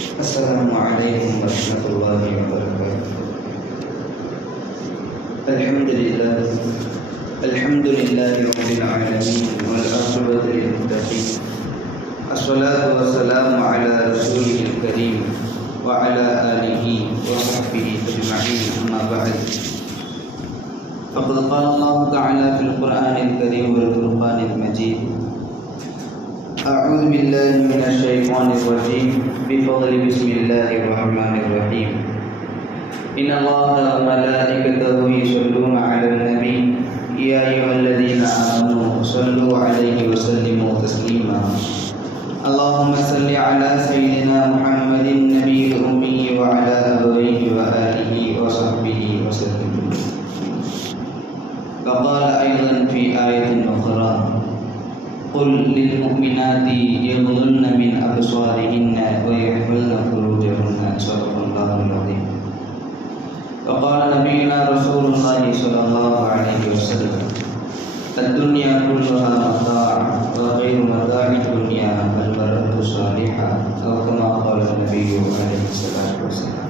السلام عليكم ورحمة الله وبركاته. الحمد لله رب العالمين والعاقبة للمتقين. الصلاة والسلام على رسوله الكريم وعلى آله وصحبه أجمعين. أما بعد، فقد قال الله تعالى في القرآن الكريم والفرقان المجيد: أعوذ بالله من الشيطان الرجيم بفضل بسم الله الرحمن الرحيم. إن الله وملائكته يصلون على النبي يا أيها الذين آمنوا صلوا عليه وسلموا تسليما. اللهم صل على سيدنا محمد النبي الأمي وعلى أبويه وآله وصحبه وسلم. وقال أيضا في آية أخرى: قل للمؤمنات يغضضن من أبصارهن ويحفظن فروجهن. صدق الله العظيم. وقال نبينا رسول الله صلى الله عليه وسلم: الدنيا كلها متاع وخير متاع الدنيا المرأة الصالحة، أو كما قال النبي عليه الصلاة والسلام.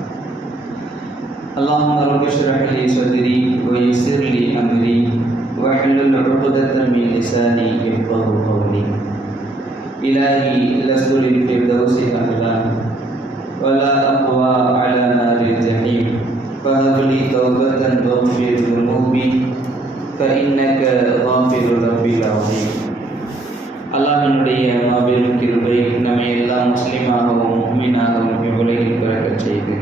اللهم رب اشرح لي صدري ويسر لي أمري واحلل عقدة من لساني يفقهوا قولي. إلهي لست للفردوس أهلا ولا أقوى على نار الجحيم، فهب لي توبة واغفر ذنوبي فإنك غافر ربي العظيم. அல்லாஹ்வினுடைய மாபெரும் கிருபை நம்மை எல்லாம் முஸ்லிமாகவும் முஃமினாகவும் இவ்வுலகில் பிறக்கச் செய்து,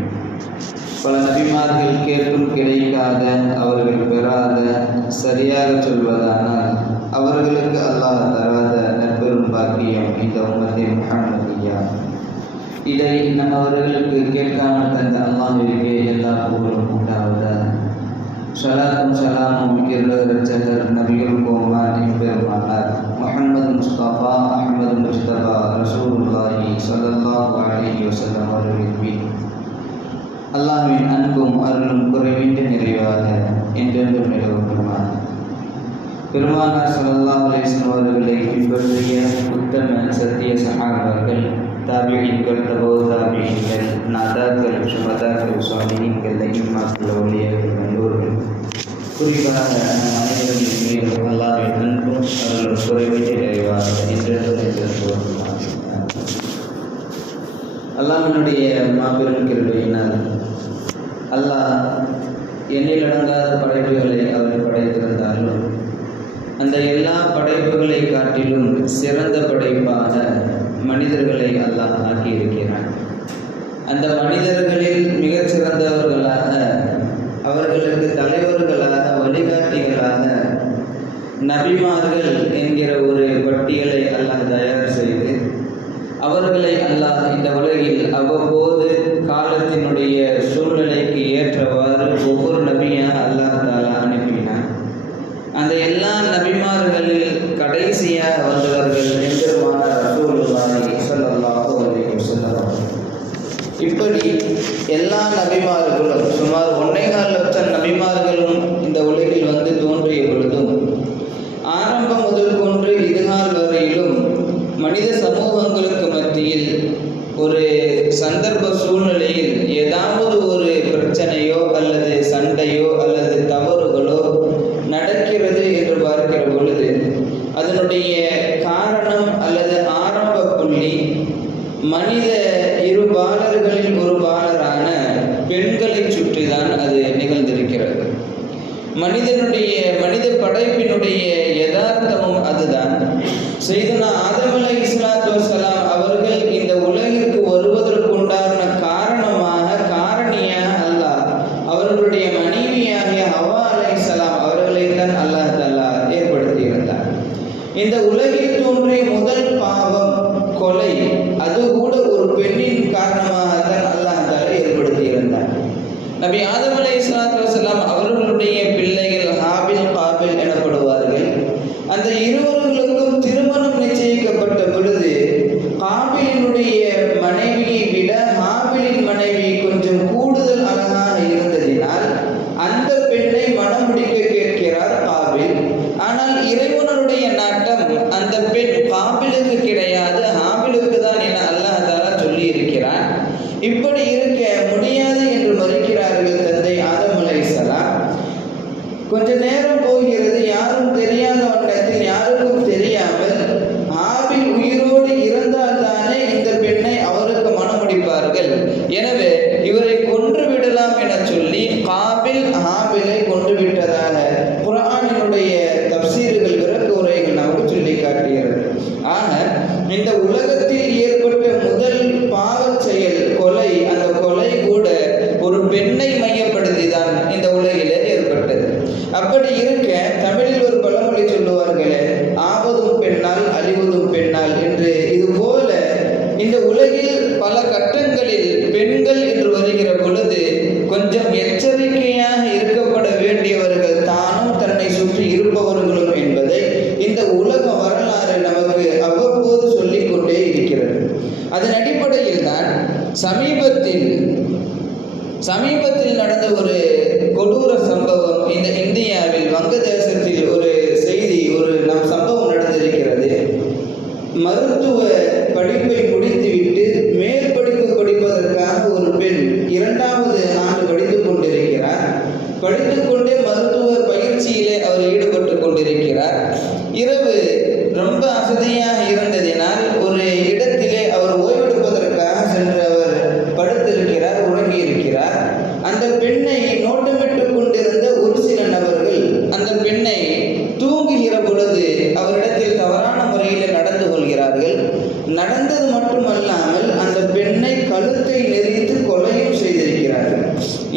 பல நபிமார்கள் கேட்டும் கிடைக்காத, அவர்கள் பெறாத, சரியாக சொல்வதானால் அவர்களுக்கு அல்லாஹ் தராத நற்பெரும் பாக்கியம் இந்த உம்மத்தே முஹம்மதியா. இதை நம் அவர்களுக்கு கேட்காமல் தந்த அல்லாஹ்விற்கு எல்லா புகழும் உண்டாவதாக. ஸலாத்தும் ஸலாமும் இரட்சகர் நபிகள் கோமான் எம்பெருமானார் முஹம்மது முஸ்தபா அஹ்மது முஸ்தபா ரசூலுல்லாஹி ஸல்லல்லாஹு அலைஹி வஸல்லம் அவர்களின் மீது அல்லாஹ்வின் அன்பும் அருளும் குறைவின்றி நிறைவாக என்றென்றும் நிலவுமானார். பெருமானார் ஸல்லல்லாஹு அலைஹி வஸல்லம் அவர்களை பின்பற்றிய உத்தம சத்திய சஹாபாக்கள், தாபிஈன்கள், தபவு தாபிஈன்கள், நாதாக்கள், சுஹதாக்கள், சாலிஹீன்கள், இமாம்கள், அவுலியாக்கள் எல்லோர்கள், குறிப்பாக நம் அனைவரின் மீதும் அல்லாஹ்வின் அன்பும் அருளும் குறைவின்றி நிறைவாக என்றென்றும் நிலவுமானார். அல்லாஹ்வினுடைய மாபெரும் கிருபையினால் அல்லாஹ் எண்ணிலடங்காத படைப்புகளை அவர் படைத்திருந்தாலும் அந்த எல்லா படைப்புகளை காட்டிலும் சிறந்த படைப்பாக மனிதர்களை அல்லாஹ் ஆக்கியிருக்கிறான். அந்த மனிதர்களில் மிகச் சிறந்தவர்களாக, அவர்களுக்கு தலைவர்களாக, வழிகாட்டிகளாக நபிமார்கள் என்கிற ஒரு பட்டியலை அல்லாஹ் தயார் செய்து அவர்களை அல்லாஹ் இந்த உலகில் அவ்வப்போது காலத்தினுடைய சூழ்நிலைக்கு ஏற்றவாறு ஒவ்வொரு நபியாக அல்லாஹ் தாலா அனுப்பினான். அந்த எல்லா நபிமார்களில் கடைசியாக வந்தவர்கள் எம்பெருமானார் ரசூலுல்லாஹி ஸல்லல்லாஹு அலைஹி வஸல்லம். இப்படி எல்லா நபிமார்களும், சுமார் 1.25 லட்சம் நபிமார்களும் இந்த உலகில் வந்து தோன்றிய பொழுதும், ஆரம்பம் முதல் கொன்று இதுநாள் வரையிலும் மனித சமூகங்களுக்கு மத்தியில் ஒரு சந்தர்ப்ப சூழ்நிலையில் ஏதாவது ஒரு பிரச்சனையோ அல்லது சண்டையோ அல்லது தவறுகளோ நடக்கிறது என்று பார்க்கிற பொழுது அதனுடைய காரணம் அல்லது ஆரம்ப புள்ளி மனித இரு பாலர்களில் ஒரு பாலரான பெண்களை சுற்றிதான் அது நிகழ்ந்திருக்கிறது. மனித படைப்பினுடைய யதார்த்தமும் அதுதான். சையதுனா ஆதம் அலைஹிஸ்ஸலாத்து வஸ்ஸலாம் அவர்கள் இந்த உலகிற்கு வருவதற்குண்டான காரணியாக அல்லாஹ் அவர்களுடைய மனைவியாகிய ஹவ்வா அலைஹிஸ்ஸலாம் அவர்களைத்தான் அல்லாஹ் தஆலா ஏற்படுத்தியிருந்தார். இந்த உலகில் தோன்றிய முதல் பாவம் கொலை, அது கூட ஒரு பெண்ணின் காரணமாகத்தான் அல்லாஹ் தஆலா ஏற்படுத்தியிருந்தார். நபி ஆதம் அலைஹிஸ்ஸலாத்து வஸ்ஸலாம் அவர்களுடைய பிள்ளைகள் ஹாபில் காபில் எனப்படுவார்கள். அந்த இருவர்களுக்கும் திருமணம் நிச்சயிக்கப்பட்ட பொழுது காபிலினுடைய மனைவியை விட ஹாபிலின் மனைவி கொஞ்சம் கூடுதல் அழகாக இருந்ததினால் அந்த பெண்ணை மனம் முடிக்க கேட்கிறார் காபில். ஆனால் இறைவனுடைய நாட்டம் அந்த பெண் காபிலுக்கு கிடையாது, ஹாபிலுக்கு தான் என அல்லாஹ் தஆலா சொல்லி இருக்கிறார். இந்த உலகத்தில் ஏற்பட்ட முதல் பாவச் செயல் கொலை. அந்த கொலை கூட ஒரு பெண்ணை மையப்படுத்தி தான் இந்த உலகில் ஏற்பட்டது. அப்படி இருக்க தமிழில் ஒரு பழமொழி சொல்லுவார்களே, ஆவதும் பெண்ணால் அழிவதும் பெண்ணால் என்று. இது போல இந்த உலகில் பல கட்டங்களில் பெண்கள் என்று வருகிற பொழுது கொஞ்சம் எச்சரிக்கையாக இருக்கப்பட வேண்டியவர்கள் தானும் தன்னை சுற்றி இருப்பவர்களும் என்பதை இந்த உலக வரலாறு நமக்கு அவ்வப்போது சொல்லிக் கொண்டே இருக்கிறது. அதன் அடிப்படையில் தான் சமீபத்தில் நடந்த ஒரு கொடூர சம்பவம் இந்த இந்தியாவில் வங்கதேசத்தில் ஒரு செய்தி, ஒரு சம்பவம் நடந்திருக்கிறது. மருத்துவ படிப்பை முடித்துவிட்டு மேல் படிப்பு படிப்பதற்காக ஒரு பெண் 2வது ஆண்டு படித்துக் கொண்டிருக்கிறார். படித்துக்கொண்டே மருத்துவ பயிற்சியிலே அவர் ஈடுபட்டு கொண்டிருக்கிறார். இரவு ரொம்ப அசதியாக இருந்ததினால் ஒரு இடத்திலே அவர் ஓய்வெடுப்பதற்காக சென்று அவர் படுத்திருக்கிறார், உறங்கி இருக்கிறார். அந்த பெண்ணை நோட்டமிட்டுக் கொண்டிருந்த ஒரு சில நபர்கள் அந்த பெண்ணை தூங்குகிற பொழுது அவரிடத்தில் தவறான முறையில் நடந்து கொள்கிறார்கள். நடந்தது மட்டுமல்லாமல் அந்த பெண்ணை கழுத்தை நெரித்து கொலையும் செய்திருக்கிறார்கள்.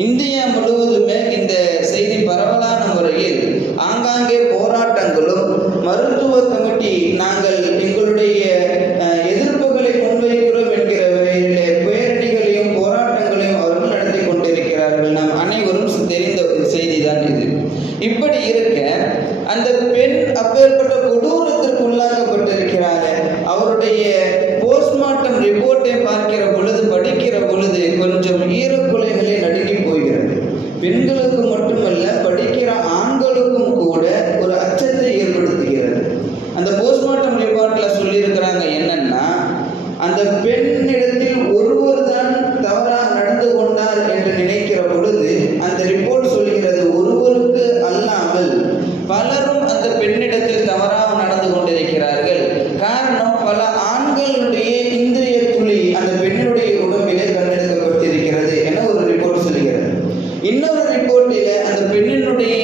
இந்தியா முழுவதுமே இந்த செய்தி பரவலான முறையில் ஆங்காங்கே போராட்டங்களும், மருத்துவ கமிட்டி நாங்கள் எங்களுடைய எதிர்ப்புகளை முன்வைக்கிறோம் என்கிற பேரணிகளையும் போராட்டங்களையும் அவர்கள் நடத்தி கொண்டிருக்கிறார்கள். நாம் அனைவரும் தெரிந்த செய்திதான் இது. இப்படி இருக்க அந்த பெண் அப்பேற்பட்ட கொடூரத்திற்கு உள்ளாக்கப்பட்டிருக்கிறார். அவருடைய போஸ்ட்மார்ட்டம் ரிப்போர்ட்டை பார்க்கிற பொழுது, படிக்கிற பொழுது கொஞ்சம் ஈரக்குலைகளே நடுங்கி போகிறது. பெண்களுக்கு மட்டுமல்ல, படிக்கிற ஆண்களுக்கும் கூட ஒரு அச்சத்தை ஏற்படுத்துகிறது. அந்த போஸ்ட்மார்ட்டம் ரிப்போர்ட்ல சொல்லியிருக்கிறாங்க என்னன்னா, அந்த பெண்ணிடத்தில் ஒருவர் தான் தவறாக நடந்து கொண்டார் என்று நினைக்கிற பொழுது அந்த ரிப்போர்ட் சொல்கிறது ஒருவருக்கு அல்லாமல் பலரும் அந்த பெண்ணிடத்தில் தவறாக நடந்து கொண்டிருக்கிறார்கள். காரணம், பல ஆண்களுடைய இந்திரிய துளி அந்த பெண்ணுடைய உடம்பிலே கண்டெடுக்கப்பட்டிருக்கிறது என ஒரு ரிப்போர்ட் சொல்கிறது. இன்னொரு ரிப்போர்ட்டில அந்த பெண்ணினுடைய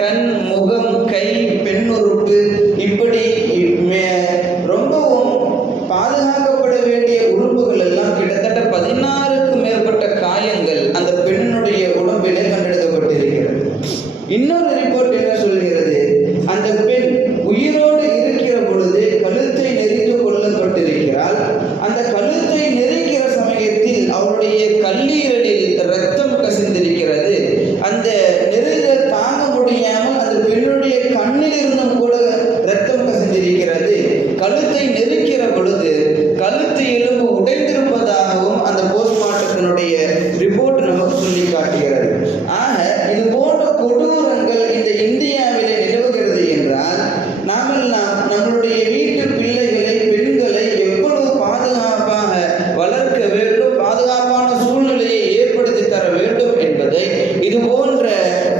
கண், முகம், கை, பெண்ணுறுப்பு இப்படி ரொம்பவும் பாதுகாக்கப்பட வேண்டிய உறுப்புகள் எல்லாம் கிட்டத்தட்ட 16க்கும் மேற்பட்ட காயங்கள் அந்த பெண்ணுடைய உடம்பிலே கண்டெடுக்கப்பட்டிருக்கிறது. இன்னொரு ரிப்போர்ட் என்ன சொல்கிறது, அந்த பெண் உயிரோடு இருக்கிற பொழுது கழுத்தை நெரித்து கொல்லப்பட்டிருக்கிறாள். அந்த கழுத்தை நெரிக்கிற சமயத்தில் அவருடைய கல்லீரலில் ரத்தம் கசிந்திருக்கிறது. அந்த நெருங்கல் தாங்க முடியாமல் அந்த பெண்ணுடைய கண்ணில் இருந்தும் கூட ரத்தம் கசிந்திருக்கிறது. கழுத்தை நெரிக்கிற பொழுது கழுத்து எலும்பு உடைந்திருப்பதாகவும் அந்த போஸ்ட்மார்ட்டத்தினுடைய ரிப்போர்ட் நமக்கு சொல்லி காட்டுகிறது. ஆக இது போன்ற கொடூரங்கள் இந்த இந்தியாவிலே நிலவுகிறது என்றால் நாமெல்லாம் நம்மளுடைய வீட்டு பிள்ளைகளை, பெண்களை எவ்வளவு பாதுகாப்பாக வளர்க்க வேண்டும், பாதுகாப்பான சூழ்நிலையை ஏற்படுத்தி தர வேண்டும் என்பதை இது போன்ற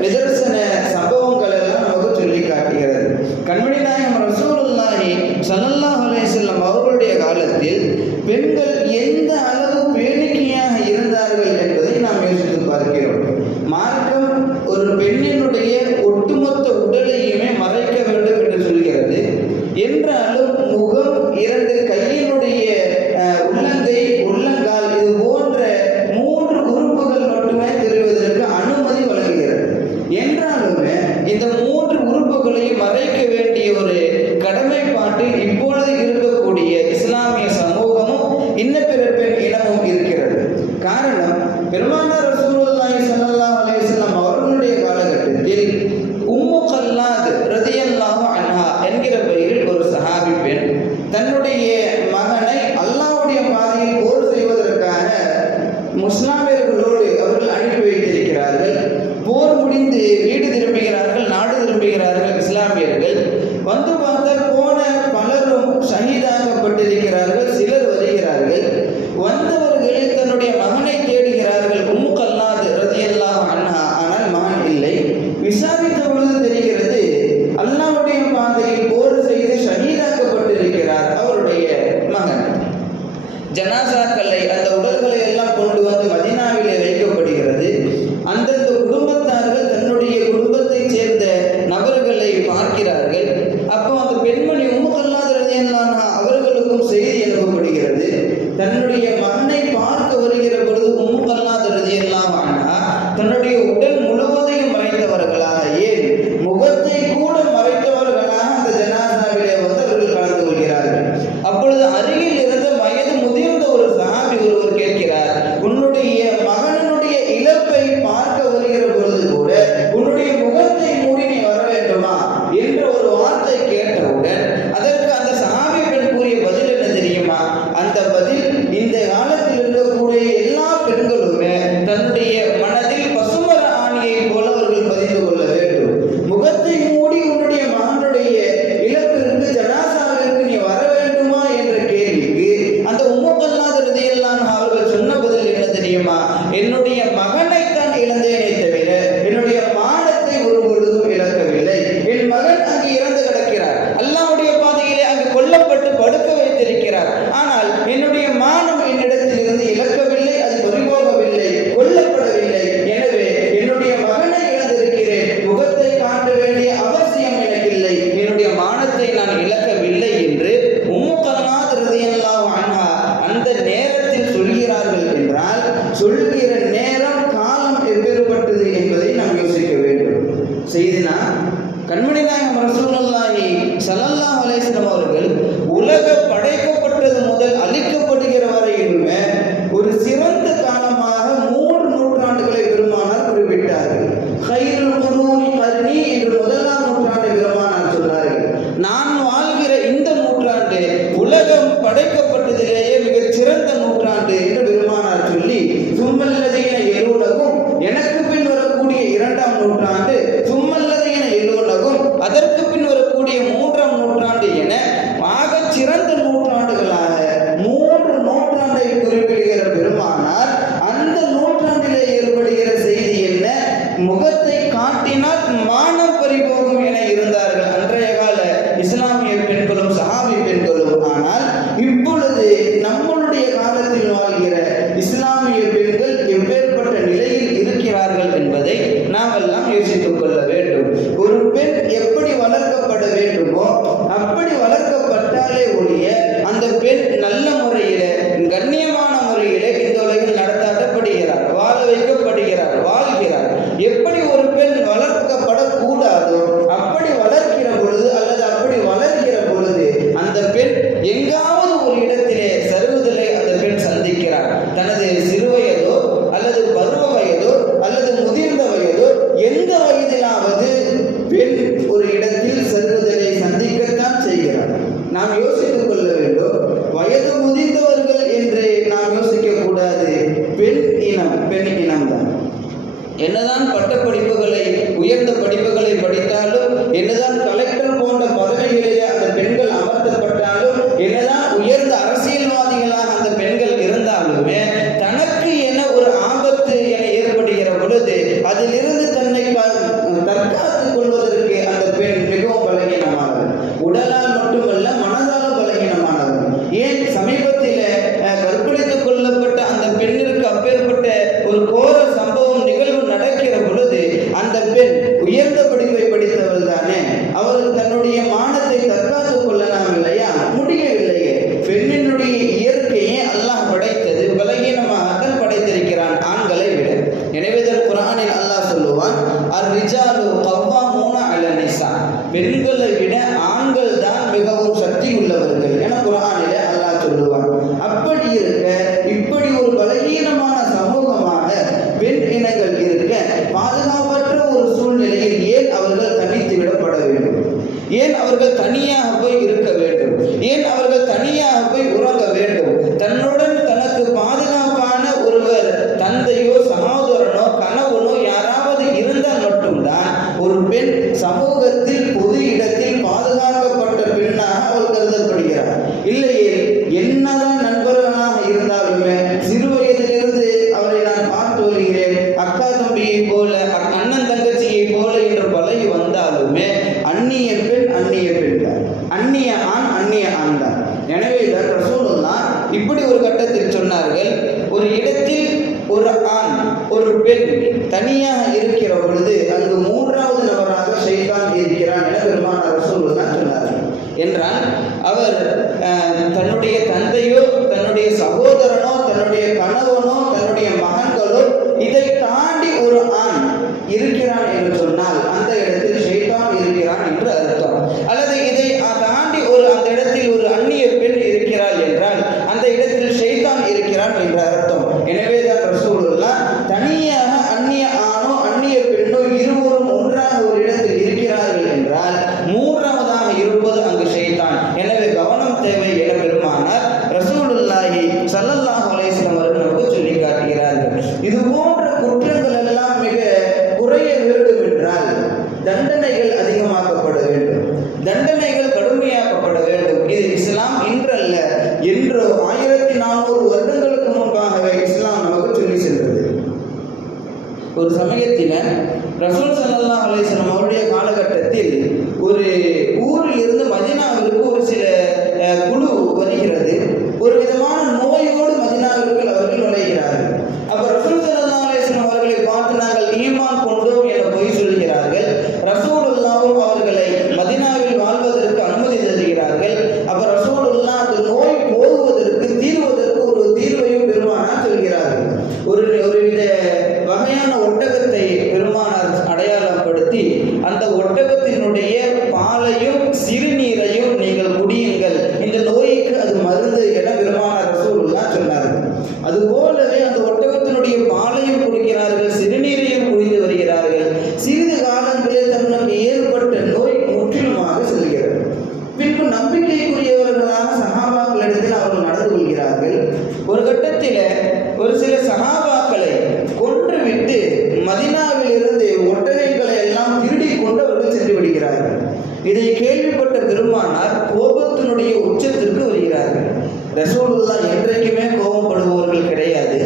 நிதர்சன சம்பவங்கள் எல்லாம் நமக்கு சொல்லி காட்டுகிறது. கண்மணி நாயகம் ரசூலுல்லாஹி ஸல்லல்லாஹு அலைஹி வஸல்லம் அவர்களுடைய காலத்தில் பெண்கள் எந்த அளவு பேணிக்கையாக இருந்தார்கள் என்பதை நாம் யோசித்து பார்க்கிறோம். மார்க்கம் ஒரு பெண்ணினுடைய ஒட்டுமொத்த உடலையுமே மறைக்க வேண்டும் என்று சொல்கிறது. என்றாலும் முகம், 2 கையினுடைய உள்ளங்கை, உள்ளங்கால் இது போன்ற 3 உறுப்புகள் மட்டுமே தெரிவதற்கு அனுமதி வழங்குகிறது. என்றாலுமே இந்த 3 உறுப்புகளையும் மறைக்க வேண்டிய ஒரு கடமைப்பாட்டு இப்பொழுது இருக்கக்கூடிய இஸ்லாமிய சமூகமும் இன்ன பிற பெண் இனமும் இருக்கிறது. காரணம், பெருமானார் ரசூலுல்லாஹி ஸல்லல்லாஹு அலைஹி வஸல்லம் அவர்களுடைய காலகட்டத்தில் உம்மு கல்லாத் ரலியல்லாஹு அன்ஹா என்கிற பெயரில் ஒரு சஹாபி பெண் தன்னுடைய மகனை அல்லாஹ்வுடைய பாதையில் போர் செய்வதற்காக முஸ்லிம்களோடு அவர்கள் அனுப்பி வைத்திருக்கிறார்கள். போர் முடிந்து வீடு திரும்புகிறார்கள், நாடு திரும்புகிறார்கள் இஸ்லாமியர்கள். வந்து பார்த்தால் போன பலரும் ஷஹீதாக்கப்பட்டிருக்கிறார்கள். சிலர் வருகிறார்கள். வந்தவர்களில் தன்னுடைய மகனை தேடுகிறார்கள், உம்மு கல்லாத் ரலியல்லாஹு அன்ஹா. ஆனால் மகன் இல்லை. விசாரித்த பொழுது தெரிகிறது அல்லாஹ்வுடைய பாதையில் போர் செய்து ஷஹீதாக்கப்பட்டிருக்கிறார் அவருடைய மகன். ஜனாசாக்களை, அந்த உடல்களை எல்லாம் கொண்டு வந்து மதீனாவிலே வைக்கப்படுகிறது. அந்தந்த குடும்பத்தார்கள் தன்னுடைய குடும்பத்தை சேர்ந்த நபர்களை பார்க்கிறார்கள். அப்போ அந்த பெண்மணி உம்மு கல்லாத் ரலியல்லாஹு அன்ஹா அவர்களுக்கும் செய்தி அருகில் இருந்த வயது முதிர்ந்த ஒரு சஹாபி ஒருவர் கேட்கிறார், உன்னுடைய மகனுடைய இழப்பை பார்க்க வருகிற பொழுது கூட உன்னுடைய முகத்தை மூடி நீ வர வேண்டுமா என்ற ஒரு வார்த்தை கேட்டவுடன் அதற்கு அந்த சஹாபி பெண் கூறிய பதில் என்ன தெரியுமா? அந்த பதில் இந்த காலத்தில் இருக்கக்கூடிய எல்லா பெண்களுமே தன்னுடைய மனதில் பசுமர ஆணியை போல அவர்கள் பதிந்து கொள்ள வேண்டும். முகத்தை மூடி உன்னுடைய மகனுடைய இழப்பிற்கு ஜனாசாவிற்கு நீ வர வேண்டுமா என்ற கேள்விக்கு அந்த உம்மு கல்லாத் ரலியல்லாஹு அன்ஹா அவர்கள் சொன்ன பதில் என்ன தெரியுமா? என்னுடைய மகனைத்தான் இழந்தேனே தவிர என்னுடைய மானத்தை ஒரு பொழுதும் இழக்கவில்லை. என் மகன் அங்கு இறந்து கிடக்கிறார், அல்லாஹ்வுடைய பாதையிலே அங்கு கொல்லப்பட்டு படுக்க வைத்திருக்கிறார். ஆனால் என்னுடைய மானம் என்னிடத்தில் இருந்து இழக்கவில்லை, அது பறிபோகவில்லை, கொல்லப்படவில்லை. எனவே என்னுடைய மகனை இழந்திருக்கிறேன், முகத்தை காட்ட வேண்டிய அவசியம் எனக்கில்லை, என்னுடைய மானத்தை நான் இழக்கவில்லை என்று உம்மு கல்லாத் ரலியல்லாஹு அன்ஹா அந்த நேரத்தில் சொல்கிறார்கள் என்றால் சொல்கிற நேரம் காலம் எப்பேற்பட்டது என்பதை நாம் யோசிக்க வேண்டும். செய்தினா கண்மணி நாயகம் ரசூலுல்லாஹி ஸல்லல்லாஹு அலைஹி வஸல்லம் அவர்கள் உலக படைக்கப்பட்டது முதல் அழிக்கப்படுகிற வரையிலுமே ஒரு சிறந்த காலமாக 3 நூற்றாண்டுகளை பெருமானார் குறிப்பிட்டார்கள். கைருல் குரூனி கர்னி என்று முதலாம் நூற்றாண்டை பெருமானார் சொன்னார்கள். நான் வாழ்கிற இந்த நூற்றாண்டு உலகம் படைக்கப்பட்டதிலேயே மிகச் சிறந்த நூற்றாண்டு என்று பெருமானார் சொல்லி, சும்மல்லதீன எலூனகும் எனக்கு பின் வரக்கூடிய 2ஆம் நூற்றாண்டு, சும்மல்லதீன எலூனகும் அதற்கு பின் வரக்கூடிய 3ஆம் நூற்றாண்டு என ஆகச் சிறந்த நூற்றாண்டுகளாக 3 நூற்றாண்டை குறிப்பிடுகிற பெருமானார் அந்த நூற்றாண்டிலே ஏற்படுகிற செய்தி என்ன? முகத்தை காட்டினால் மானம் பறிபோகும் என இருந்தார்கள் அன்றைய கால இஸ்லாமிய பெண்களும் சஹாபி பெண்களும். ஆனால் இப்பொழுது நம்மளுடைய காலத்தில் வாழ்கிற இஸ்லாமிய பெண்கள் எப்பேற்பட்ட நிலையில் இருக்கிறார்கள் என்பதை நாம் எல்லாம் யோசித்துக் கொள்ள வேண்டும். ஒரு பெண் எப்படி வளர்க்கப்பட வேண்டுமோ அப்படி வளர்க்கப்பட்டாலே ஒழிய அந்த பெண் நல்ல முறையில கண்ணியமான முறையிலே இந்த உலகில் நடத்தாட்டப்படுகிறார், வாழ வைக்கப்படுகிறார், வாழ்கிறார். எப்படி ஒரு பெண் வளர்க்கப்படக்கூடாதோ அப்படி வளர்க்கிற பொழுது அல்லது அப்படி வளர்கிற பொழுது அந்த பெண் எங்காவது ஒரு இடத்திலே சருகுதலை அந்த பெண் சந்திக்கிறார். தனது சிறுவயதோ அல்லது பருவ வயதோ அல்லது முதிர்ந்த வயதோ எந்த வயதிலாவது பெண் ஒரு இடத்தில் சருகுதலை சந்திக்கத்தான் செய்கிறார். நாம் யோசித்துக் கொள்ள வேண்டும். வயது முதிர்ந்தவர்கள் என்று நாம் யோசிக்க கூடாது. பெண் இனம்தான். என்னதான் பட்ட படிப்புகளை உயர்ந்த படிப்புகளை படித்தாலும், என்னதான் கலெக்டர் போன்ற பதவிகளிலே அந்த பெண்கள் அமர்த்தப்பட்டாலும், என்னதான் உயர்ந்த அரசியல்வாதிகளாக அந்த பெண்கள் இருந்தாலுமே தனக்கு என ஒரு ஆபத்து என ஏற்படுகிற பொழுது அதிலிருந்து தன்னை தற்காத்துக் கொள்வதற்கு அந்த பெண் மிகவும் பலகீனமானவர். உடலால் மட்டுமல்ல மனதால் பலகீனமானவர். ஏன் சமீபத்தில் கற்பழித்துக் கொள்ளப்பட்ட அந்த பெண்ணிற்கு அப்பேற்பட்ட ஒரு கோர சம்பவம் நிகழ்வு நடக்கிற பொழுது அந்த பெண் உயர்ந்த படிப்பை படித்தவள் தானே, அவர்கள் தன்னுடைய மானத்தை தற்காத்துக் கொள்ளலாம் இல்லையா? முடியவில்லையே. பெண்ணினுடைய இயற்கையை அல்லாஹ் படைத்தது பலகீனமாகத்தான் படைத்திருக்கிறான் ஆண்களை விட. எனவேதான் குர்ஆனில் அல்லாஹ் சொல்லுவான், அர்-ரிஜாலு கவ்வாமூன அலன் நிஸா, பெண்களை விட ஆண்கள் தான் மிகவும் சக்தி உள்ளவர்கள் என குர்ஆனிலே அல்லாஹ் சொல்லுவான். அப்படி இருக்க இப்படி ஒரு பலகீனமான சமூகமாக பெண் இனங்கள் இருக்க பாதுகாப்பற்ற ஒரு சூழ்நிலையில் ஏன் அவர்கள் தனித்து விடப்பட வேண்டும்? ஏன் அவர்கள் தனியாக போய் இருக்க வேண்டும்? ஏன் அவர்கள் தனியாக போய் உறங்க வேண்டும்? தன்னுடன் தனக்கு பாதுகாப்பான ஒருவர் தந்தையோ சகோதரனோ கணவனோ யாராவது இருந்தால் மட்டும்தான் ஒரு பெண் சமூகத்தில் பொது இடத்தில் பாதுகாக்கப்பட்ட பெண்ணாக அவள் கருதப்படுகிறார். இல்லையே என்னதான் நண்பர்களாக இருந்தாலுமே சிறு வயதிலிருந்து அவரை நான் பார்த்து வருகிறேன், அக்கா தம்பியை போல அண்ணன் தங்கச்சியை போல என்று பழகி வந்தாலுமே அந்நிய பெண் தான், அந்நிய ஆண் தான். எனவே ரசூலுல்லாஹ் இப்படி ஒரு கட்டத்தில் சொன்னார்கள், ஒரு இடத்தில் ஒரு ஆண் ஒரு பெண் தனியாக இருக்கிற பொழுது அங்கு 3வது நபராக ஷைத்தான் இருக்கிறான் என பெருமானார் ரசூலுல்லாஹ் சொன்னார்கள். என்றால் அவர் தன்னுடைய தந்தையோ தன்னுடைய சகோதரனோ தன்னுடைய கணவனோ தன்னுடைய மகன்களோ இதை தாண்டி ஒரு ஆண் இருக்கிறான் என்று சொன்னால் அந்த இடத்தில் ஷைத்தான் இருக்கிறான் என்று அர்த்தம். அல்லது இதை தாண்டி அந்த இடத்தில் ஒரு அந்நிய பெண் இருக்கிறாள் என்றால் இடத்தில் ஷைத்தான் இருக்கிறான் என்ற அர்த்தம். எனவேதான் ரசூலுல்லாஹ் தனியாக அந்நிய ஆணோ அந்நிய பெண்ணோ இருவரும் ஒன்றாக ஒரு இடத்தில் இருக்கிறார்கள் என்றால் மூன்றாவதாக இருப்பது அங்கு ஷைத்தான். எனவே கவனம் தேவை என பெருமானார் ரசூலுல்லாஹி ஸல்லல்லாஹு அலைஹி வஸல்லம் அவர்கள் நமக்கு சொல்லி காட்டுகிறார்கள். இது போன்ற குற்றங்கள் எல்லாம் மிக குறைய வேண்டும் என்றால் தண்டனைகள் அதிகமாக்கப்பட வேண்டும், தண்டனைகள் கடுமையாக்கப்பட வேண்டும். இது இஸ்லாம் இன்றல்ல, என்றோ 1400 வருடங்களுக்கு முன்பாகவே இஸ்லாம் நமக்கு சொல்லி சென்றது. ஒரு சமயத்தில் ரசூல் ஸல்லல்லாஹு அலைஹி வஸல்லம் அவருடைய காலகட்டத்தில் ஒரு ஊரில் இருந்து மதீனாவிற்கு ஒரு சில குழு வருகிறது. ஒரு விதமான நோயோடு மதீனாவிற்குள் அவர்கள் நுழைகிறார்கள். அப்ப ரசூல் ஸல்லல்லாஹு அலைஹி வஸல்லம் அவர்களை பார்த்து நாங்கள் ஈமான் கொண்டோம் என பொய் சொல்கிறார்கள். ரசூலுல்லாஹ்வும் அவர்களை மதீனாவில் வாழ்வதற்கு அனுமதி தருகிறார்கள். அப்ப ரசூலுல்லாஹ் அந்த நோய் போகுவதற்கு தீர்வதற்கு ஒரு தீர்வையும் பெருமானார் சொல்கிறார்கள். ஒருவித வகையான ஒட்டகத்தை பெருமானார் அடையாளப்படுத்தி அந்த ஒட்டகத்தினுடைய பாலையும் சிறுநீரையும் நீங்கள் குடியுங்கள், இந்த நோய்க்கு அது மருந்து என பெருமானார் ரசூலுல்லாஹ் சொன்னார்கள். அதுபோலவே அந்த ஒட்டகத்தினுடைய பாலையும் குடிக்கிறார்கள், சிறுநீரையும் குடித்து வருகிறார்கள். சிறிது காலங்களில் தங்களுக்கு ஏற்பட்ட நோய் முற்றிலுமாக செல்கிறது. பின்பு நம்பிக்கைக்குரியவர்களாக சஹாபாக்களிடத்தில் அவர்கள் நடந்து கொள்கிறார்கள். ஒரு கட்டத்தில் ஒரு சில சஹாபாக்களை கொன்றுவிட்டு மதீனாவில் இருந்து ஒட்டகைகளை எல்லாம் திருடி கொண்டு அவர்கள் சென்று விடுகிறார்கள். இதை கேள்விப்பட்ட பெருமானார் கோபத்தினுடைய உச்சத்திற்கு வருகிறார்கள். ரசூலுல்லாஹ் என்றைக்குமே கோபப்படுபவர்கள் கிடையாது.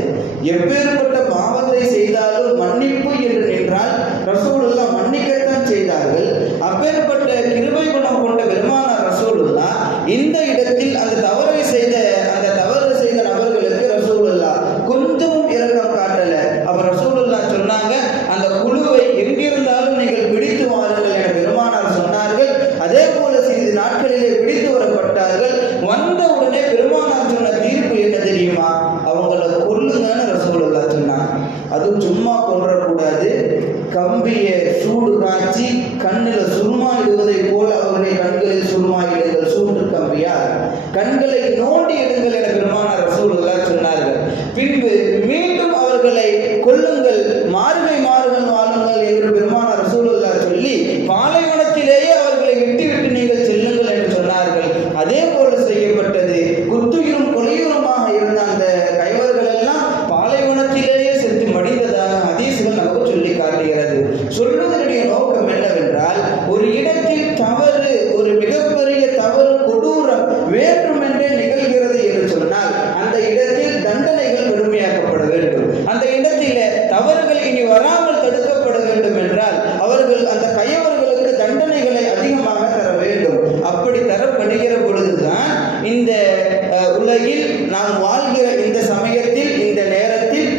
எப்பேற்பட்ட பாவத்தை செய்தாலும் மன்னிப்பு என்று நின்றால் ரசூலுல்லாஹ் மன்னிக்கத்தான் செய்தார்கள். அப்பேற்பட்ட கிருபை குணம் கொண்ட பெருமானார் ரசூலுல்லாஹ் இந்த இடத்தில் அந்த தவறு செய்த நபர்களுக்கு ரசூலுல்லாஹ் கொஞ்சமும் இரக்கம் காட்டல. அப்ப ரசூலுல்லாஹ் சொன்னாங்க, அந்த குழுவை எங்கிருந்தாலும் நீங்கள் பிடித்து வாருங்கள் என பெருமானார் சொன்னார்கள். அதே போல சிறிது நாட்களிலே பிடித்து வரப்பட்டார்கள். வந்த உடனே பெருமானார் சொன்ன தீர்ப்பு என்ன தெரியுமா? அவங்களை கொல்லுங்கன்னு ரசூலுல்லாஹ் சொன்னாங்க. அதுவும் சும்மா கொன்றக்கூடாது, கம்பியை சூடு காய்ச்சி கண்ணில் சுருமா இடுவதை போல அவருடைய கண்களில் சுருமா இடுங்கள், சூடு கம்பியா கண்களை நோண்டி எடுங்கள் என பெருமானார் ரசூலுல்லாஹ் சொன்னார்கள். பின்பு மீண்டும் அவர்களை கொல்லுங்கள், மாறுகை வாழுங்கள் என்று பெருமானார் ரசூலுல்லாஹ் சொல்லி பாலைவனத்திலேயே அவர்களை விட்டு நீங்கள் செல்லுங்கள் என்று சொன்னார்கள். அதே போல செய்யப்பட்டது. குத்துயிரும் கொலையுருமாக இருந்த அந்த கைவர்கள் எல்லாம் பாலைவனத்திலேயே சென்று மடிந்ததாக ஹதீஸ்கள் நமக்கு சொல்லி காட்டுகிறது. சொல்வதனுடைய நோக்கம் என்னவென்றால், ஒரு இடத்தில் தவறு, ஒரு மிகப்பெரிய தவறு, கொடூரம் வேண்டுமென்றே நிகழ்கிறது என்று சொன்னால் அந்த இடத்தில் தண்டனைகள் கடுமையாக்கப்பட வேண்டும். அந்த இடத்தில் தவறுகள் இனி வராமல் தடுக்கப்பட வேண்டும் என்றால் அவர்கள் அந்த கையவர்களுக்கு தண்டனைகளை அதிகமாக தர வேண்டும். அப்படி தரப்படுகிற பொழுதுதான் இந்த உலகில் நாம் வாழ்கிற இந்த சமயத்தில், இந்த நேரத்தில்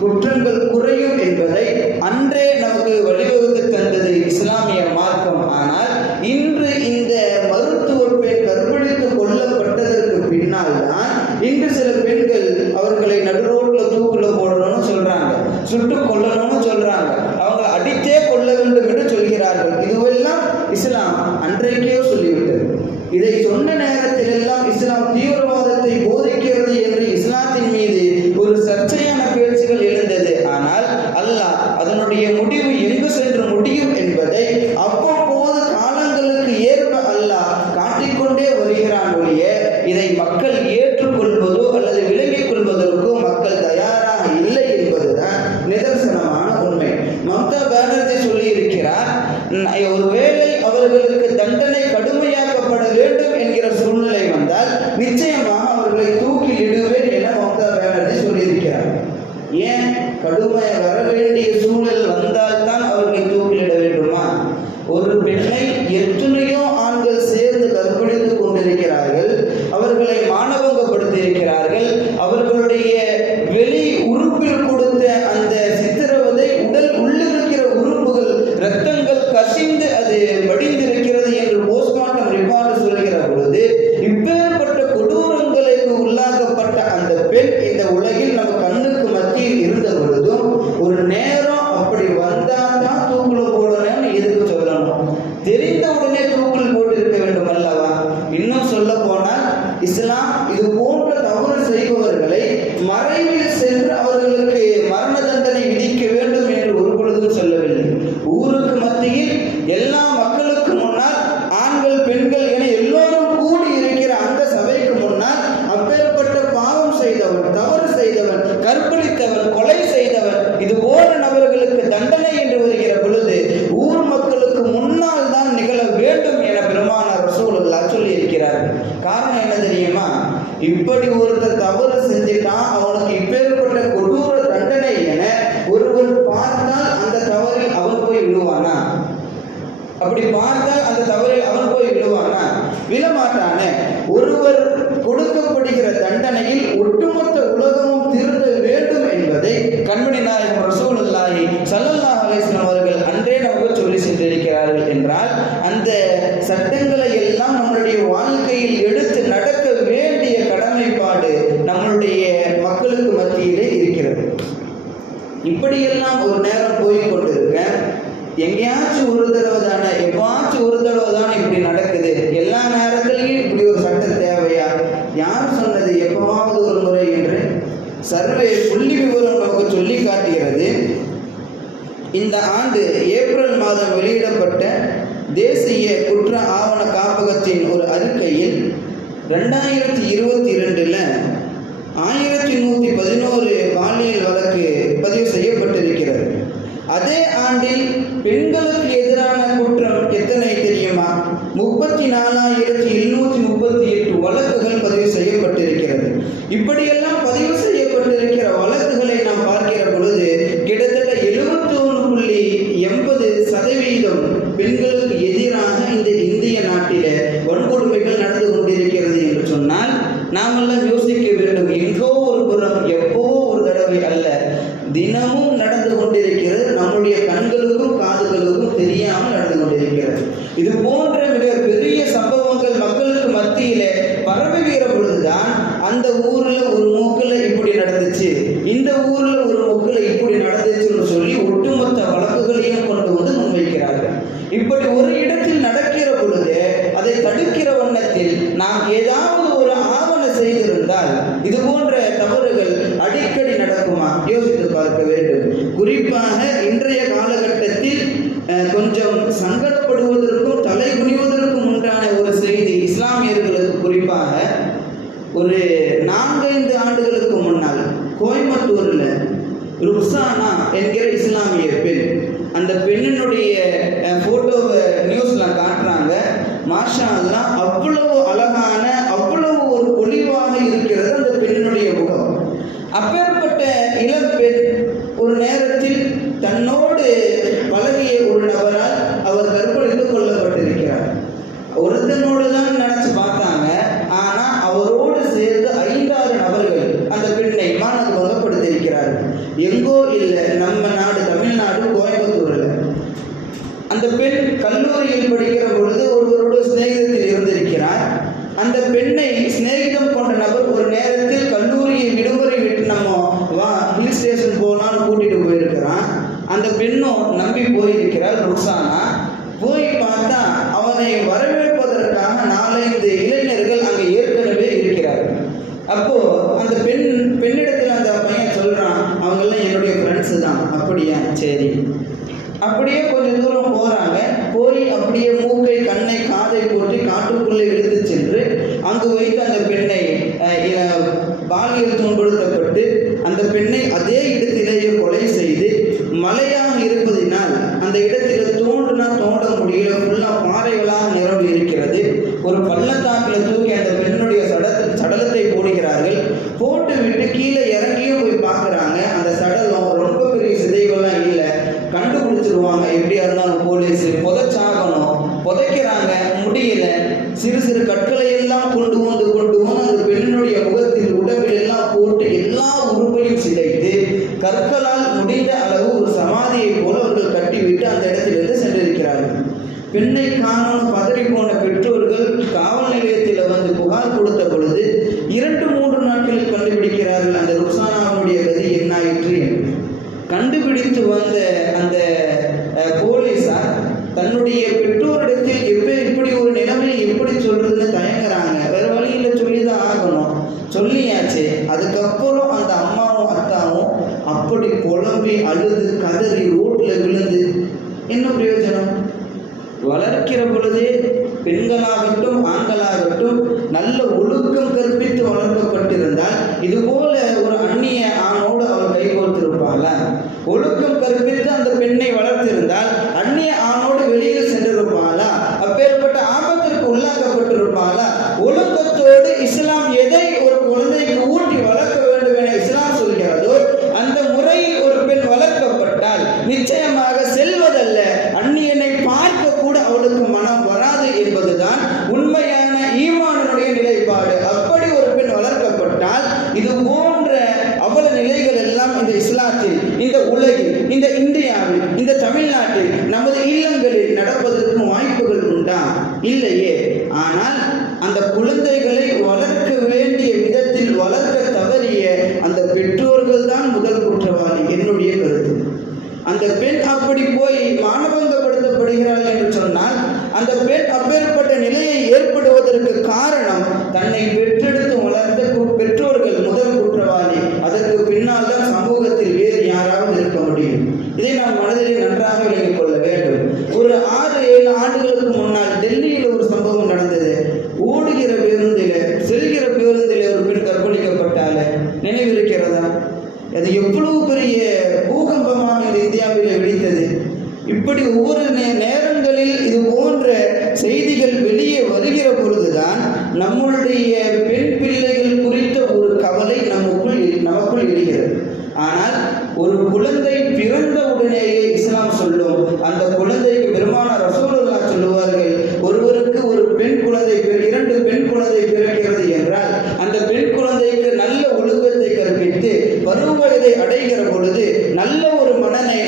குற்றங்கள் குறையும் என்பதை அன்றே நமக்கு வழிவகுத்து தந்தது இஸ்லாமிய மார்க்கம். ஆனால் இன்று இந்த மருத்துவ பெண் கற்பழித்து கொல்லப்பட்டதற்கு பின்னால் தான் இன்று சில பெண்கள் அவர்களை நடுரோட்ல தூக்குல போடணும்னு சொல்றாங்க, சுட்டு கொல்லணும்னு சொல்றாங்க, அவங்க அடித்தே கொள்ள வேண்டும் என்று சொல்கிறார்கள். இதுவெல்லாம் இஸ்லாம் அன்றைக்கே சொல்லிவிட்டது. இதை சொன்ன நேரத்தில் எல்லாம் இஸ்லாம் தீவிரவாதத்தை போதிக்கிறது என்று இஸ்லாத்தின் மீது ஒரு சர்ச்சையான பேச்சுகள் எழுந்தது. ஆனால் அல்லாஹ் அதனுடைய முடிவு எங்கு சென்று முடியும் என்பதை அவ்வப்போது காலங்களுக்கு ஏற்ப அல்லாஹ் காட்டிக்கொண்டே வருகிறான் ஒழிய இதை மக்கள் ஏற்றுக்கொள்வதோ அல்லது விலகிக் கொள்வதற்கோ மக்கள் தயாராக இல்லை என்பதுதான் நிதர்சனமான உண்மை. மம்தா பானர்ஜி சொல்லி இருக்கிறார், ஒருவேளை அவர்களுக்கு தண்டனை கடுமையாக்கப்பட வேண்டும் என்கிற சூழ்நிலை வந்தால் நிச்சயமாக அவர்களை தூக்கில் இடுவேன் என மம்தா பானர்ஜி சொல்லியிருக்கிறார். ஏன் கடுமை வர வேண்டிய சூழல் வந்தால்தான் அவர்களை தூக்கிலிட வேண்டுமா? ஒரு பெண்ணை எத்தனையோ ஆண்கள் சேர்ந்து கற்பழித்துக் கொண்டிருக்கிறார்கள், அவர்களை மானபங்கப்படுத்தி இருக்கிறார்கள். அவர்களுடைய வெளி உறுப்பில் கொடுத்த அந்த சித்திரவதை உடல் உள்ளிருக்கிற உறுப்புகள் இரத்தங்கள் கசிந்து அது வடிந்திருக்கிறது என்று போஸ்ட்மார்ட்டம் ரிப்போர்ட் சொல்கிற பொழுது இப்பேற்பட்ட கொடூரங்களுக்கு உள்ளாக்கப்பட்ட அந்த பெண் இந்த உலகில் நம்ம கண்ணுக்கு மத்தியில் இருந்த பொழுதும் ஒரு நேரம் அப்படி வந்தால்தான் தூக்குல போடணும்னு எதுக்கு சொல்லணும்? தெரிந்த உடனே தூக்கில் போட்டு இருக்க வேண்டும் அல்லவா? இன்னும் சொல்ல போனால் இஸ்லாம் இது போன்ற தவறு செய்தவன், தவறு செய்தவன், கற்பழித்தவன், கொலை செய்தவன், இது போன்ற நபர்களுக்கு தண்டனை என்று வருகிற பொழுது ஊர் மக்களுக்கு முன்னால் தான் நிகழ வேண்டும் என பெருமானார் ரசூலுல்லாஹ் சொல்லி இருக்கிறார். காரணம் என்ன தெரியுமா? இப்படி ஒருத்தர் தவறு செஞ்சுட்டான், அவனுக்கு இப்பேற்பட்ட கொடூர தண்டனை என ஒருவர் பார்த்தால் அந்த தவறில் அவன் போய் விழுவானா? அப்படி பார்த்தால் அந்த தவறில் அவன் போய் விழுவானா? விழமாட்டானே. ஒருவர் கொடுக்கப்படுகிற தண்டனையில் ஒட்டுமொத்த உலகமும் திருந்த வேண்டும் என்பதை கண்மணி நாயகம் ரசூலுல்லாஹி ஸல்லல்லாஹு அலைஹி வஸல்லம் அவர்கள் அன்றே நமக்கு சொல்லி சென்றிருக்கிறார்கள் என்றால், அந்த சட்டங்களை எல்லாம் நம்மளுடைய வாழ்க்கையில் எடுத்து நடக்க வேண்டிய கடமைப்பாடு நம்மளுடைய மக்களுக்கு மத்தியிலே இருக்கிறது. இப்படியெல்லாம் ஒரு நேரம் போய் கொண்டிருக்க, எங்கேயாச்சும் ஒரு தடவை தானே, எப்பாச்சும் ஒரு தடவை தானே இப்படி நடக்குது, எல்லா நேரத்திலையும் இப்படி ஒரு சட்டம் தேவையா? யார் சொன்னது எப்பவாவது ஒரு முறை என்று சர்வே புள்ளி விவரம் நமக்கு சொல்லி காட்டுகிறது. இந்த ஆண்டு ஏப்ரல் மாதம் வெளியிடப்பட்ட தேசிய குற்ற ஆவண காப்பகத்தின் ஒரு அறிக்கையில் 2022 1111 பாலியல் வழக்கு பதிவு செய்யப்பட்டிருக்கிறது. அதே ஆண்டில் பெண்களுக்கு எதிரான குற்றம் எத்தனை தெரியுமா? 34,738 வழக்குகள் பதிவு செய்யப்பட்டிருக்கிறது. இப்படியெல்லாம் பதிவு செய்யப்பட்டிருக்கிற வழக்குகளை நாம் பார்க்கிற பொழுது கிட்டத்தட்ட 71.80% பெண்களுக்கு எதிராக இந்த இந்திய நாட்டில வன்கொடுமைகள் நடந்து கொண்டிருக்கிறது என்று சொன்னால் நாமெல்லாம் யோசிக்க வேண்டும். எங்கோ ஒரு புறம், எப்போ ஒரு தடவை அல்ல, தினமும் நடந்து கொண்டிருக்கிறது. நம்முடைய கண்களுக்கும் காதுகளுக்கும் தெரியாமல் நடந்து கொண்டிருக்கிறது. இது போன்ற மிக பெரிய சம்பவங்கள் மக்களுக்கு மத்தியிலே பரவுகிற பொழுதுதான் அந்த ஊர்ல ஒரு மூக்குல இப்படி நடந்துச்சு, இந்த ஊர்ல ஒரு மூக்குல இப்படி நடந்துச்சுன்னு சொல்லி ஒட்டுமொத்த வழக்குகளையும் கொண்டு வந்து முன்வைக்கிறார்கள். இப்படி ஒரு இடத்தில் நடக்கிற பொழுது அதை தடுக்கிற வண்ணத்தில் நாம் ஏதாவது ஒரு ஆவண செய்திருந்தால் இது போன்ற தவறுகள் அடிக்கடி நடக்குமா? யோசித்து பார்க்க வேண்டும். குறிப்பாக இன்றைய காலகட்டத்தில் கொஞ்சம் சங்கடப்படுவதற்கும் தலை குனிவதற்கும் உண்டான ஒரு செய்தி இஸ்லாமியர்களுக்கு குறிப்பாக ஒரு 4-5 ஆண்டுகளுக்கு முன்னால் கோயம்புத்தூர்ல ருக்ஸானா என்கிற இஸ்லாமிய பெண், அந்த பெண்ணினுடைய போட்டோவை நியூஸ்ல காட்டுறாங்க. மாஷா அல்லாஹ், அவ்வளவு அழகான, அவ்வளவு ஒரு பொலிவாக இருக்கிறது அந்த பெண்ணினுடைய முகம். அப்பேற்பட்ட இளம்பெண் ஒரு நேரத்தில் தன்னோடு பழகிய ஒரு நபரால் அவர் கற்பழித்து கொல்லப்பட்டிருக்கிறார். ஒருத்தனோடு தான் நினைச்சு பார்த்தாங்க, ஆனா அவரோடு சேர்ந்து 5-6 நபர்கள் அந்த பெண்ணை மானபங்கப்படுத்தியிருக்கிறார்கள். எங்கோ இல்லை, நம்ம நாடு தமிழ்நாடு கோயம்புத்தூர்ல. அந்த பெண் கல்லூரியில் படிக்கிற பொழுது ஒருவரோடு சிநேகிதத்தில் இருந்திருக்கிறார். அந்த பெண்ணை சிநேகிதம் கொண்ட நபர் ஒரு நேரத்தில் கல்லூரியை விடுமுறை விட்டு நம்ம வா ஹில் ஸ்டேஷன் போகலான்னு கூட்டிட்டு போயிருக்கிறான். அந்த பெண்ணும் நம்பி போயிருக்கிறார் ருக்ஸானா. போய் பார்த்தா அவனை வரவேற்பதற்காக 4-5 இளைஞர்கள் அங்கே ஏற்கனவே இருக்கிறார்கள். அப்போ அந்த பெண்ணிடத்தில் அந்த பையன் சொல்றான், அவங்கெல்லாம் என்னுடைய ஃப்ரெண்ட்ஸு தான். அப்படியா, சரி. அப்படியே கொஞ்சம் தூரம் போறாங்க. போய் அப்படியே மூக்கை, கண்ணை, காதை போட்டு காட்டுக்குள்ளே இழுத்து சென்று அங்கு வைத்து அந்த பெண்ணை பாலியல் துன்புறுத்தப்பட்டு அந்த பெண்ணை அதே இடத்திலேயே கொலை செய்து, மலையாக இருப்பதினால் அந்த இடத்தில் தோண்ட முடியல, ஃபுல்லா பாறைகளாக நிரம்பி இருக்கிறது. ஒரு பள்ளத்தாக்கில் தூக்கி அந்த பெண்ணுடைய சடலத்தை போடுகிறார்கள். போட்டு விட்டு கீழே இறங்கியும் போய் பார்க்குறாங்க. அந்த சடலம் ரொம்ப பெரிய சிதைகள்லாம் இல்லை, கண்டுபிடிச்சிருவாங்க. எப்படியா இருந்தாலும் போலீஸ் புதைச்சாகணும், புதைக்கிறாங்க, முடியல. சிறு சிறு கற்களை எல்லாம் கொண்டு வந்து அந்த பெண்ணுடைய முகத்தில், உடம்பில் எல்லாம் போட்டு எல்லா உறுப்பையும் சிதைத்து கற்களால் முடிந்த அளவு ஒரு சமாதியை போல அவர்கள் கட்டிவிட்டு அந்த இடத்திலிருந்து சென்றிருக்கிறார்கள். பெண்ணை காணோம் பதறி போன பெற்றோர்கள் காவல் நிலையத்தில் வந்து புகார் கொடுத்த பொழுது 2-3 நாட்களில் கண்டுபிடிக்கிறார்கள் அந்த ருக்ஸானாவுடைய கதி என்னாயிற்று என்று. கண்டுபிடித்து வந்த அந்த போலீசார் தன்னுடைய பெற்றோரிடத்தில் இப்படி ஒரு நிலைமை எப்படி சொல்றதுன்னு தயங்குறாங்க. வேற வழியில சொல்லிதான் ஆகணும். சொல்லியாச்சு. அதுக்கப்புறம் அந்த அம்மாவும் அத்தாவும் அப்படி புலம்பி அழுது கதறி ரோட்ல விழுந்து என்ன பிரயோஜனம்? வளர்க்கிற பொழுதே பெண்களாகட்டும் ஆண்களாகட்டும் நல்ல ஒழுக்கம் கற்பித்து வளர்க்கப்பட்டிருந்தால் இதுபோல இது போன்ற அவல நிலைகள் எல்லாம் இந்த இஸ்லாத்தில், இந்த உலகில், இந்த இந்தியாவில், இந்த தமிழ்நாட்டில், நமது இல்லங்களில் நடப்பதற்கு வாய்ப்புகள் உண்டா? இல்லையே. ஆனால் அந்த குழந்தைகளை வளர்க்க வேண்டிய விதத்தில் வளர்க்க தவறிய அந்த பெற்றோர்கள் தான் முதல் குற்றவாளி. என்னுடைய கருத்து. அந்த பெண் அப்படி போய் மானபங்கப்படுத்தப்படுகிறாள் என்று சொன்னால், அந்த பெண் அப்பேற்பட்ட நிலையை ஏற்படுவதற்கு காரணம் தன்னை பெற்றெடுத்து வளர்த்த பெற்றோர்கள் முதல் குற்றவாளி. அதற்கு பின்னால் தான் சமூகத்தில் வேறு யாராவது இருக்க முடியும். இதை நாம் மனதிலே நன்றாக விளங்கிக் கொள்ள வேண்டும். ஒரு 6-7 ஆண்டுகளுக்கு முன்னால் டெல்லியில் ஒரு சம்பவம் நடந்தது. ஓடுகிற பேருந்தில, செல்கிற பேருந்தில ஒரு பெண் கற்பழிக்கப்பட்டால, நினைவிருக்கிறதா? அது எவ்வளவு பெரிய பூகம்பமாக இந்த இந்தியாவில் வெடித்தது. இப்படி ஒவ்வொரு நேரங்களில் இது போன்ற செய்திகள் வெளியே வருகிற பொழுதுதான் நம்மளுடைய பெண் பிள்ளைகள் குறித்த ஒரு கவலை நமக்குள் எழுகிறது. ஆனால் ஒரு குழந்தை பிறந்த உடனேயே இஸ்லாம் சொல்லும், அந்த குழந்தைக்கு பெருமானார் ரசூலுல்லாஹ் சொல்லுவார்கள், ஒருவருக்கு ஒரு பெண் குழந்தை, 2 பெண் குழந்தை பிறக்கிறது என்றால் அந்த பெண் குழந்தைக்கு நல்ல ஒழுக்கத்தை கற்பித்து பருவ வயதை அடைகிற பொழுது நல்ல ஒரு மகனை,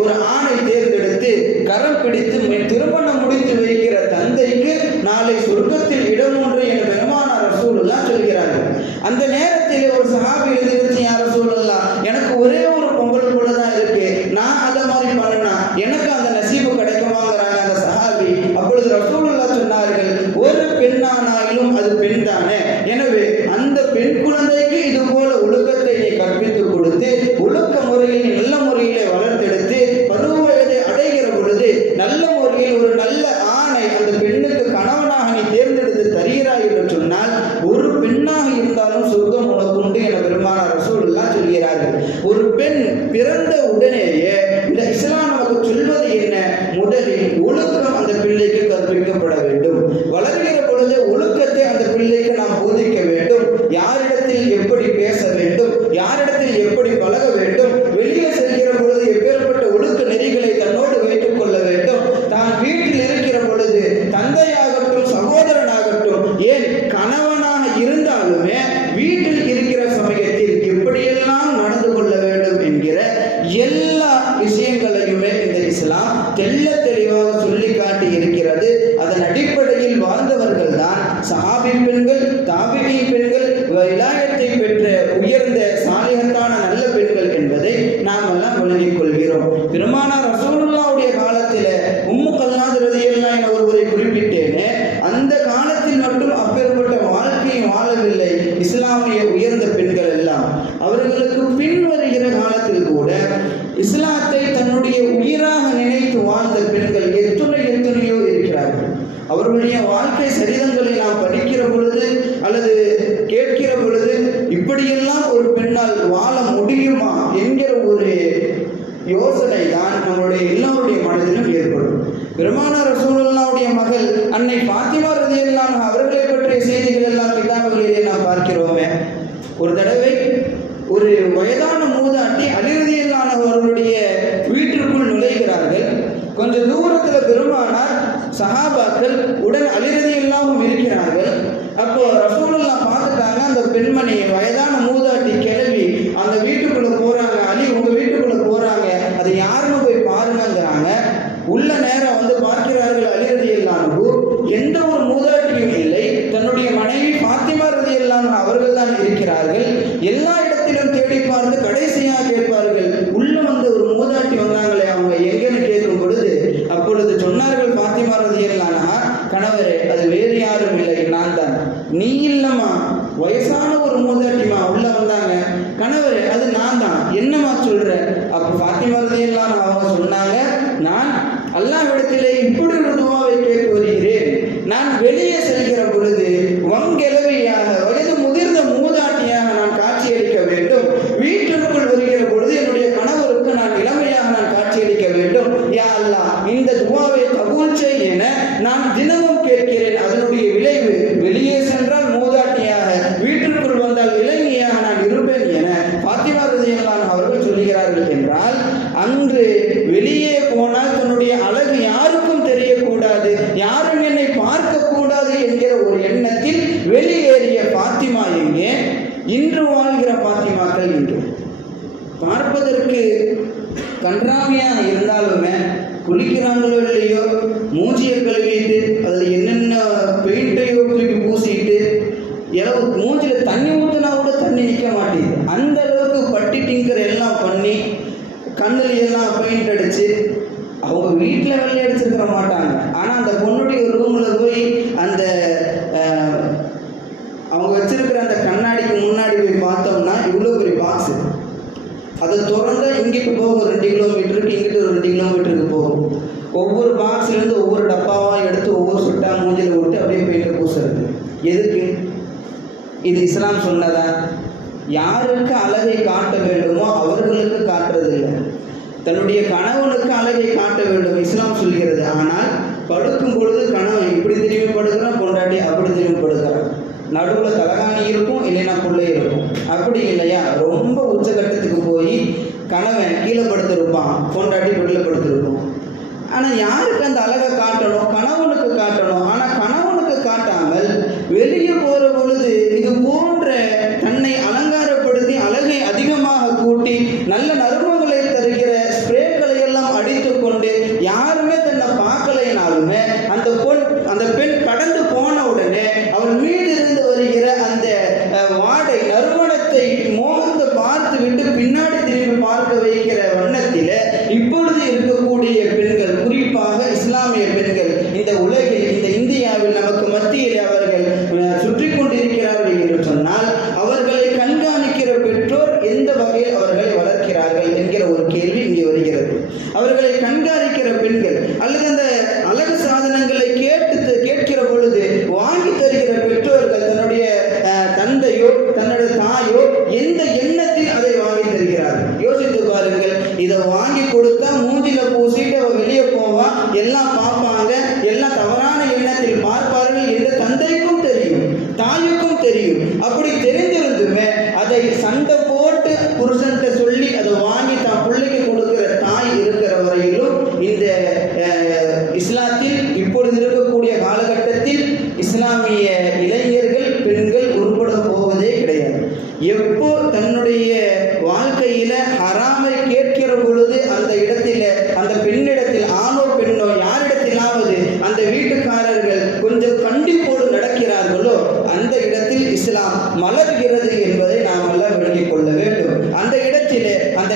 ஒரு ஆணை தேர்ந்தெடுத்து கரம் பிடித்து திருமணம் முடித்து வைக்கிற தந்தைக்கு நாளை சொர்க்கத்தில் இடம் உண்டு என பெருமானார் ரசூலுல்லாஹ் சொல்கிறார்கள். அந்த நேரத்தில் ஒரு சஹாபி எழுதிருச்சு, யா ரசூலுல்லாஹ், எனக்கு ஒரே ஒரு பொங்கல் போல தான் இருக்கு, நான் அதை மாதிரி பண்ணனா எனக்கு அந்த நசீபு கிடைக்குமாங்கிறாங்க அந்த சஹாபி. அப்பொழுது ரசூலுல்லாஹ் சொன்னார்கள், ஒரு பெண்ணானாலும் அது பெண் தானே, எனவே அந்த பெண் குழந்தைக்கு இது போல ஒழுக்கத்தை நீ கற்பித்து கொடுத்து ஒழுக்க முறையில் நல்ல முறையிலே வளர்த்தெடுத்து பருவ வயதை அடைகிற பொழுது நல்ல முறையில் ஒரு நல்ல ஆணை அந்த பெண்ணுக்கு கணவனாக நீ தேர்ந்தெடுத்து தருகிறாய் என்று சொன்னால் ஒரு பெண்ணாக இருந்தாலும் சொர்க்கம் உனக்கு உண்டு என பெருமானார் ரசூலுல்லாஹ் சொல்கிறார்கள். ஒரு பெண் பிறந்த உடனேயே இந்த இஸ்லாம் நமக்கு சொல்வது என்ன? முதலில் ஒழுக்கம் அந்த பிள்ளைக்கு கற்பிக்கப்பட வேண்டும். வளர்கிற பொழுது ஒழுக்கத்தை அந்த பிள்ளைக்கு நாம் போதிக்க வேண்டும். யாரிடத்தில் எப்படி பேச வேண்டும், யாரிடத்தில் எப்படி பழக வேண்டும், வெளியே செல்கிற பொழுது எப்பேற்பட்ட ஒழுக்க நெறிகளை தன்னோடு வைத்துக் கொள்ள வேண்டும். தான் வீட்டில் இருக்கிற பொழுது தந்தையாகட்டும் சகோதரனாகட்டும், ஏன் கணவனாக இருந்தாலுமே வீட்டில் இருக்கிற சமயத்தில் எப்படியெல்லாம் நடந்து கொள்ள வேண்டும் என்கிற எல்லா விஷயங்களையுமே இந்த இஸ்லாம் தெள்ள தெளிவாக சொல்லி காட்டி இருக்கிறது. அதன் அடிப்படையில் வாழ்ந்தவர்கள் தான் சஹாபி பெண்கள், தாபிஈ பெண்கள், விலாயத்தை பெற்ற உயர்ந்த சாலிஹத்தான நல்ல பெண்கள் என்பதை நாம் எல்லாம் விளங்கிக் கொள்கிறோம். பெருமானார் ரசூலுல்லாஹ்வுடைய காலத்தில் உம்மு கல்லாத் ரலியல்லாஹு அன்ஹா ஒருவரை குறிப்பிட்டேனே, அந்த காலத்தில் மட்டும் அப்பேற்பட்ட வாழ்க்கையை வாழவில்லை இஸ்லாமிய உயர்ந்த பெண்கள் எல்லாம். அவர்களுக்கு பின் வருகிற காலத்தில் கூட இஸ்லாத்தை தன்னுடைய உயிராக நினைத்து வாழ்ந்த பெண்கள் எத்தனையோ இருக்கிறார்கள். அவர்களுடைய வாழ்க்கை சரிதங்களை நாம் படிக்கிற பொழுது அல்லது கேட்கிற பொழுது இப்படியெல்லாம் ஒரு பெண்ணால் வாழ முடியுமா என்கிற ஒரு யோசனை தான் நம்மளுடைய எல்லோருடைய மனதிலும் ஏற்படும். பெருமானார் ரசூலுல்லாஹ்வுடைய மகள் அன்னை ஃபாத்திமா ரலியல்லாஹு அன்ஹா அவர்களை பற்றிய செய்திகள் எல்லாம் கிதாபுகளிலே நாம் பார்க்கிறோமே. ஒரு தடவை ஒரு வயதான மூதாட்டி அலி ரலியல்லாஹு அன்ஹு அவர்களுடைய வீட்டிற்குள் நுழைகிறார்கள். கொஞ்சம் தூரத்தில் பெருமானார் சஹாபாக்கள் உடன் அலி ரலியல்லாஹு அன்ஹு இருக்கிறார்கள். அப்போ ரசூலுல்லாஹ் பார்த்துட்டாங்க, அந்த பெண்மணி வயதான மூதாட்டி கிளம்பி அந்த வீட்டுக்குள்ள போறாங்க. அலி உங்க வீட்டுக்குள்ள போறாங்க, அது யாருன்னு போய் பாருங்கிறாங்க. உள்ள நேரம் வந்து பார்க்கிறார்கள் அலி ரலியல்லாஹு அன்ஹு. எந்த ஒரு மூதாட்டியும் இல்லை, தன்னுடைய மனைவி ஃபாத்திமா ரலியல்லாஹு அன்ஹா அவர்கள் தான் இருக்கிறார்கள். எல்லா இடத்திலும் தேடி பார்த்து கடைசியாக கேட்பார்கள், உள்ள வந்து ஒரு மூதாட்டி வந்தாங்களே அவங்க எங்கன்னு கேட்கும் பொழுது அப்பொழுது சொன்னார்கள் ஃபாத்திமா ரலியல்லாஹு அன்ஹா, கணவரே அது வேறு யாரும் இல்லை, நான் தான். நீ இல்லம்மா, வயசான ஒரு மூதாட்டிமா உள்ள வந்தாங்க. கணவரே அது நான் தான். என்னம்மா சொல்ற? அப்ப ஃபாத்திமா ரலியல்லாஹு அன்ஹா அவங்க சொன்னாங்க, நான் அல்லாஹ்விடத்திலே இப்படி ஒரு துஆவை கேட்டு வருகிறேன். நான் வெளியே செல்கிற பொழுது வங்கெலவையாக வயது முதிர்ந்த மூதாட்டியாக நான் காட்சியளிக்க வேண்டும். வீட்டிற்குள் வருகிற பொழுது என்னுடைய கணவருக்கு நான் இளமையாக நான் காட்சியளிக்க வேண்டும். யா அல்லாஹ், இந்த துஆவை கபூல் செய் என நான் தினமும் கேட்கிறேன். அதனுடைய விளைவு வெளியே சென்றால் மூதாட்டியாக, வீட்டிற்குள் வந்தால் இளமையாக நான் இருப்பேன் என ஃபாத்திமா ரலியல்லாஹு அன்ஹா அவர்கள் சொல்கிறார்கள் என்றால், அன்று இன்று வாழ்கிற பாத்திமாக்கள் இன்று பார்ப்பதற்கு கன்றாவியாக இருந்தாலுமே குளிக்கிறாங்களோ இல்லையோ மூஞ்சியை கழுவிட்டு அதில் என்னென்ன பெயிண்டையோ தூக்கி பூசிட்டு மூஞ்சில தண்ணி ஊற்றினா கூட தண்ணி நிற்க மாட்டேங்குது. அந்த அளவுக்கு பட்டி டிங்கர் எல்லாம் பண்ணி கண்ணில் எல்லாம் பெயிண்ட் அடிச்சு அவங்க வீட்டில் வெள்ளை அடிச்சிருக்க மாட்டாங்க. ஆனால் அந்த பொண்ணுடைய ரூமில் போய் அந்த அவங்க வச்சிருக்கிற அந்த கண்ணாடிக்கு முன்னாடி போய் பார்த்தோம்னா இவ்வளோ பெரிய பாக்ஸு, அதை திறந்து இங்கிட்டு போகும் 2 கிலோமீட்டருக்கு, இங்கிட்டு 2 கிலோமீட்டருக்கு போகும். ஒவ்வொரு பாக்ஸ்லேருந்து ஒவ்வொரு டப்பாவாக எடுத்து ஒவ்வொரு சுட்டா மூஞ்சில் விட்டு அப்படியே பெயிண்ட் பூசுறது. எதுக்கு? இது இஸ்லாம் சொன்னதா? யாருக்கு அழகை காட்ட வேண்டுமோ அவர்களுக்கு காட்டுறதில்லை. தன்னுடைய கணவனுக்கு அழகை காட்ட வேண்டும் இஸ்லாம் சொல்கிறது. ஆனால் படுக்கும் பொழுது கணவன் இப்படி திரும்பி படுக்கிறான், பொண்டாட்டி அப்படி திரும்பி படுக்கிறான், நடுவில் தலகாணி இருக்கும், இல்லைன்னா பிள்ளை இருக்கும். அப்படி இல்லையா? ரொம்ப உச்சகட்டத்துக்கு போய் கணவன் கீழே படுத்திருப்பான், பொண்டாட்டி வெளியில் படுத்திருக்கும். ஆனால் யாருக்கு அந்த அழகை காட்டணும்? கணவனுக்கு காட்டணும். ஆனால் கணவனுக்கு காட்டாமல் வெளியே போகிற பொழுது இது போன்ற தன்னை அலங்காரப்படுத்தி அழகை அதிகமாக கூட்டி நல்ல நறுமணங்களை தருகிற ஸ்ப்ரேக்களை எல்லாம் அடித்து கொண்டு யாருமே தன்னை பார்க்கலைனாலுமே அந்த பெண் கடந்து போன உடனே அவள் மீது இருந்து வருகிற அந்த வாடை நறுமணத்தை மோகத்தை பார்த்து விட்டு பின்னாடி திரும்பி பார்க்க வைக்கிற வண்ணத்தில் இப்பொழுது இருக்கக்கூடிய பெண்கள், குறிப்பாக இஸ்லாமிய பெண்கள் இந்த உலகில், இந்த இந்தியாவில் நமக்கு மத்தியில் அவர்கள் சுற்றி கொண்டிருக்கிறார்கள் என்று சொன்னால் அவர்களை கண்காணிக்கிற பெற்றோர் எந்த வகையில் அவர்களை வளர்க்கிறார்கள் என்கிற ஒரு கேள்வி இங்கே வருகிறது. அவர்களை கண்காணிக்கிற பெண்கள் அல்லது அந்த அழகு சாதனங்களை கேட்கிற பொழுது வாங்கி தருகிற பெற்றோர்கள் தன்னுடைய தந்தையோ தன்னுடைய தாயோ எந்த எண்ணத்தில் அதை வாங்கி தருகிறார்கள்? யோசித்து பாருங்கள். இதை வாங்கி கொடுத்தா மூஞ்சில பூசிட்டு அவ வெளியே போவா, எல்லாம் பார்ப்பாங்க, எல்லாம் தவறான எண்ணத்தில் பார்ப்பார்கள் என்று தந்தைக்கும் தெரியும், தாயுக்கும் தெரியும். அப்படி தெரிந்திருந்துமே அதை சண்டை போட்டு புருஷன்கிட்ட சொல்லி அதை வாங்கி தான் பிள்ளைக்கு கொடுக்கிற தாய் இருக்கிற வரையிலும் இந்த இஸ்லாத்தில் இப்பொழுது இருக்கக்கூடிய காலகட்டத்தில் இஸ்லாமிய இளைஞர்கள், பெண்கள் உருப்பட போவதே கிடையாது. எப்போ தன்னுடைய வாழ்க்கையில ஹராமை கேட்கிற பொழுது அந்த இடத்துல, அந்த பெண்ணிடத்தில், ஆணோ பெண்ணோ யாரிடத்திலாவது அந்த வீட்டுக்காரர்கள் கொஞ்சம் கண்டிப்போடு நடக்கிறார்களோ அந்த இடத்தில் இஸ்லாம் மலர்கிறது என்பதை நாம் எல்லாம் விளங்கிக் கொள்ள வேண்டும். அந்த இடத்திலே அந்த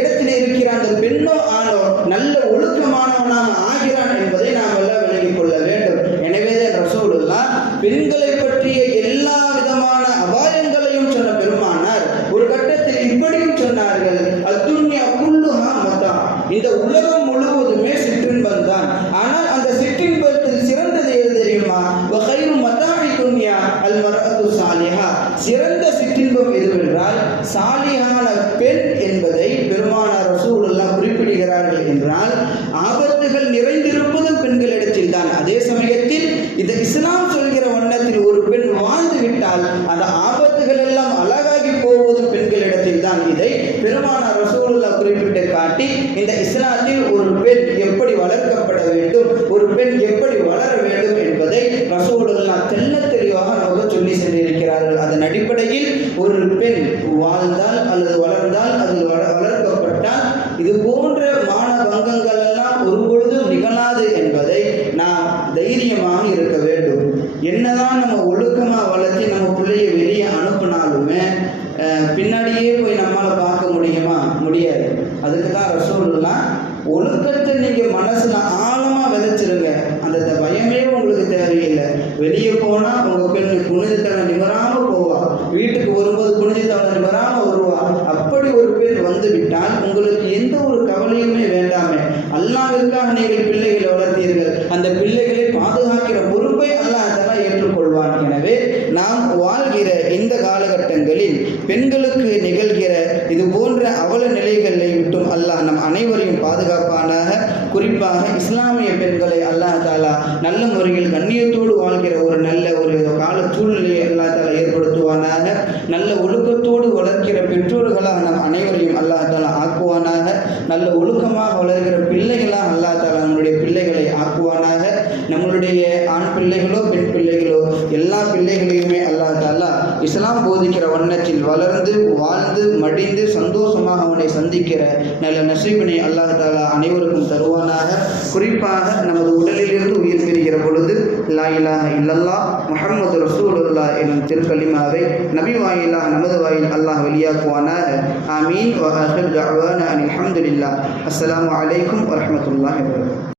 இடத்தில் இருக்கிற அந்த பெண்ணோ ஆணோ நல்ல ஒழுக்கமானவனாக ஆகிறான் என்பதை நாம் எல்லாம் விளங்கிக் கொள்ள வேண்டும். எனவே ரசூலுல்லாஹ் பெண்களை பற்றிய எல்லா விதமான அபாயங்களையும் சொன்ன பெருமானார் ஒரு கட்டத்தில் இப்படியும் சொன்னார்கள், அத்துன்யா குல்லுஹா மதா, இந்த உலகம் முழுவதுமே சிற்றின்பம் தான். ஆனால் அந்த சிற்றின்பத்தில் சிறந்தது எது தெரியுமா? வகைரு மதாஇ துன்யா அல் மர்அத்து சாலிஹா, சிறந்த சிற்றின்பம் எதுவென்றால் சாலிஹான பெண் என்பதை பெருமானார் ரசூலுல்லாஹ் குறிப்பிடுகிறார்கள். என்றால் ஆபத்துகள் நிறைந்திருப்பதும் பெண்களிடத்தில் தான். அதே சமயத்தில் இந்த இஸ்லாம் சொல்கிற வண்ணத்தில் ஒரு பெண் வாழ்ந்து விட்டால் அந்த ஆபத்துகள் எல்லாம் அழகாகி போவதும் பெண்களிடத்தில் தான். இதை பெருமானார் ரசூலுல்லாஹ் குறிப்பிட்டு காட்டி இந்த இஸ்லாத்தில் ஒரு பெண் எப்படி வளர்க்கப்பட வேண்டும், ஒரு பெண் எப்படி வளர வேண்டும் என்பதை ரசூலுல்லாஹ் தெள்ளத் தெளிவாக நமக்கு சொல்லி சென்றிருக்கிறார்கள். அதன் அடிப்படையில் ஒரு பெண் வாழ்ந்தால் அல்லது வளர்ந்தால், அதில் வளர்க்கப்பட்டால் இது போன்ற மானபங்கங்கள் எல்லாம் ஒரு பொழுதும் நிகழாது என்பதை நாம் தைரியமாக இருக்க வேண்டும். என்னதான் நம்ம ஒழுக்கமாக வளர்த்தி நம்ம பிள்ளைய வெளியே அனுப்பினாலுமே பின்னாடியே போய் நம்மளால் பார்க்க முடியுமா? முடியாது. அதுக்கு தான் ரசூலுல்லாஹ் ஒழுக்கத்தை நீங்கள் மனசில் ஆழமாக விதைச்சிருங்க. அந்த பயமே உங்களுக்கு தேவையில்லை. வெளியே போனால் உங்கள் பெண்ணு குனிஞ்சத்தலை நிமராமல் போவா, வீட்டுக்கு வரும்போது குனிஞ்சத்தலை நிமராமல் வருவா. அப்படி ஒரு பெண் வந்து விட்டால் உங்களுக்கு எந்த ஒரு கவலையுமே வேண்டாமே. அல்லாஹ்விற்காக நீங்கள் பிள்ளைகளை வளர்த்தீர்கள், அந்த பிள்ளைகளை பாதுகாக்கிற பொறுப்பை அல்லாஹ் தஆலா ஏற்றுக்கொள்வான். எனவே நாம் வாழ்கிற இந்த காலகட்டங்களில் பெண்களுக்கு நிகழ்கிற இது போன்ற அவல நிலைகளை விட்டும் அல்லாஹ் நம் அனைவரையும் பாதுகாப்பானாக. குறிப்பாக இஸ்லாமிய பெண்களை அல்லாஹ் தஆலா நல்ல முறையில் கண்ணியத்தோடு வாழ்கிற ஒரு நல்ல ஒரு கால சூழ்நிலையை அல்லாஹ் தஆலா ஏற்படுத்துவானாக. நல்ல ஒழுக்கத்தோடு வளர்க்கிற பெற்றோர்களாக நம் அனைவரையும் அல்லாஹ் தஆலா ஆக்குவானாக. நல்ல ஒழுக்கமாக வளர்கிற பிள்ளைகளாக அல்லாஹ் தஆலா நம்முடைய பிள்ளைகளை ஆக்குவானாக. நம்மளுடைய ஆண் பிள்ளைகளோ பெண் பிள்ளைகளோ எல்லா பிள்ளைகளையுமே அல்லாஹ் தஆலா இஸ்லாம் போதிக்கிற வண்ணத்தில் வளர்ந்து வாழ்ந்து மடிந்து சந்தோஷமாக அவனை சந்திக்கிற நல்ல நசீபினை அல்லாஹ் தஆலா அனைவருக்கும் தருவானாக. குறிப்பாக நமது உடலிலிருந்து உயிர் பிரிகிற பொழுது லா இலாஹ இல்லல்லாஹ் முஹம்மது ரசூலுல்லாஹ் எனும் திருக்கலிமாவை நபி வாயிலாக நமது வாயில் அல்லாஹ் வெளியாக்குவானாக. ஆமீன். வ ஆகிர் தஅவானா அனில் ஹம்துலில்லாஹ். அஸ்ஸலாமு அலைக்கும் வரஹ்மத்துல்லாஹி வபரகாத்துஹு.